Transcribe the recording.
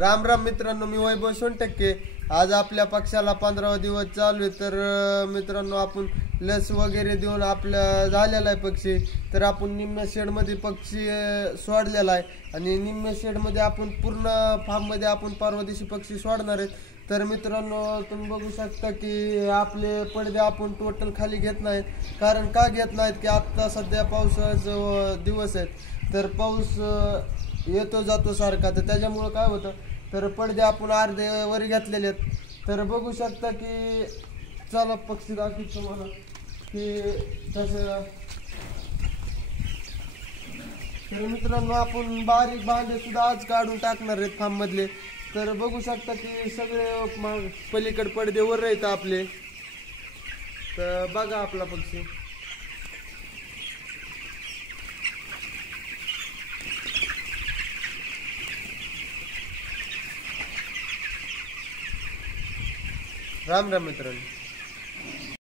राम राम मित्रांनो, मी वैभव सोनटक्के। आज आपल्या पक्षाला 15वा दिवस चालू आहे। तर मित्रांनो, आपण लस वगैरे देऊन आपल्या झालेला आहे पक्षी। तर आपण निम्म्या शेडमध्ये पक्षी सोडलेला आहे आणि निम्म्या शेडमध्ये आपण पूर्ण फार्ममध्ये आपण परवा दिवशी पक्षी सोडणार आहेत। तर मित्रांनो, तुम्ही बघू शकता की आपले पडदे आपण टोटल खाली घेत नाहीत। कारण का घेत नाहीत की आत्ता सध्या पावसाचे दिवस आहेत। तर पाऊस येतो जातो सारखा, तर त्याच्यामुळं काय होतं, तर पडदे आपण अर्धे वर घेतलेले आहेत। तर बघू शकता की चला पक्षी दाखवतो तुम्हाला की तसं। तर मित्रांनो, आपण बारीक भांडे सुद्धा आज काढून टाकणार आहेत फार्म मधले। तर बघू शकता की सगळे पलीकडे पडदे वर आहेत आपले। तर बघा आपला पक्षी। राम राम मित्रांनो।